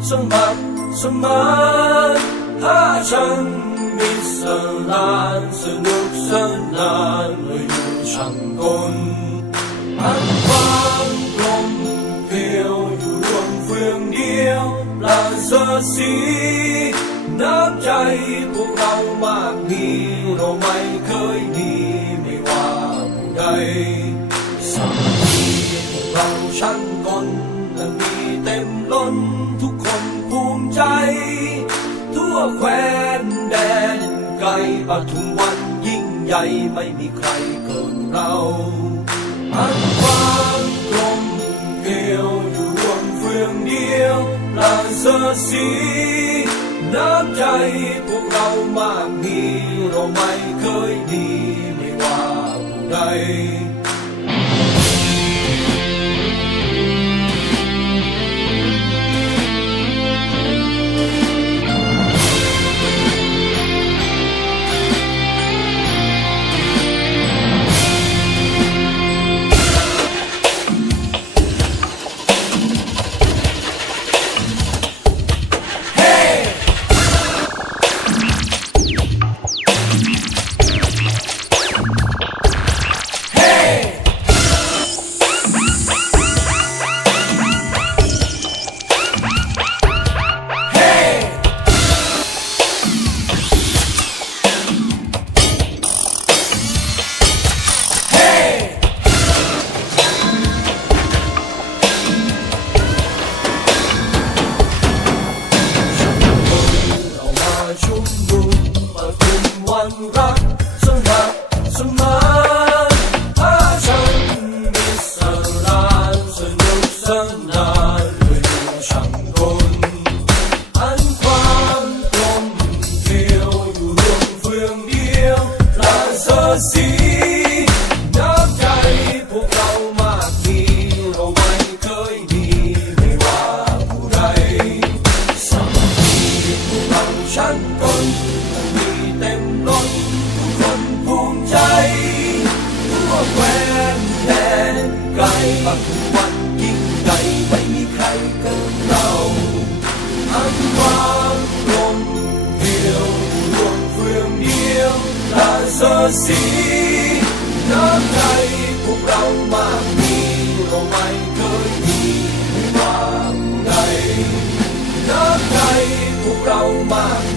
sumbat sumbat ha chân mi sơn lan sự nước sơn lan người yêu chẳng côn ăn vang lòng kêu dù luồng phương, điêu, là sơ xí nước chảy cuộc đau mạc nghi, đồ, mày, khơi, đi, mày hoa đầy sầm đi đau chẳng còn กลียวอยู่รวมเฟืองมีเราไม่เคยมีไม่ว่าผู้ใดสามัคคีพวกเราชั้นกลและมีเต็มล้นทุกคนภูมิใจ ทั่วแคว้นแดนไกลปทุมวันยิ่งใหญ่ไม่มีใครเกินเราอันความกลมเกลียวอยู่รวมเฟืองเดียวปราศสีน้ำใจพวกเรามากมีเราไม่เคยดีไม่ว่าผู้ใด chân tôi vì tem lối vẫn vùng cháy có quen đèn cay, bằng quan kinh kim đầy bay khai cơn đau. Anh qua luôn hiểu luôn phương yêu là sơ sĩ, nắm tay cũng đau mà mi hôm anh pra.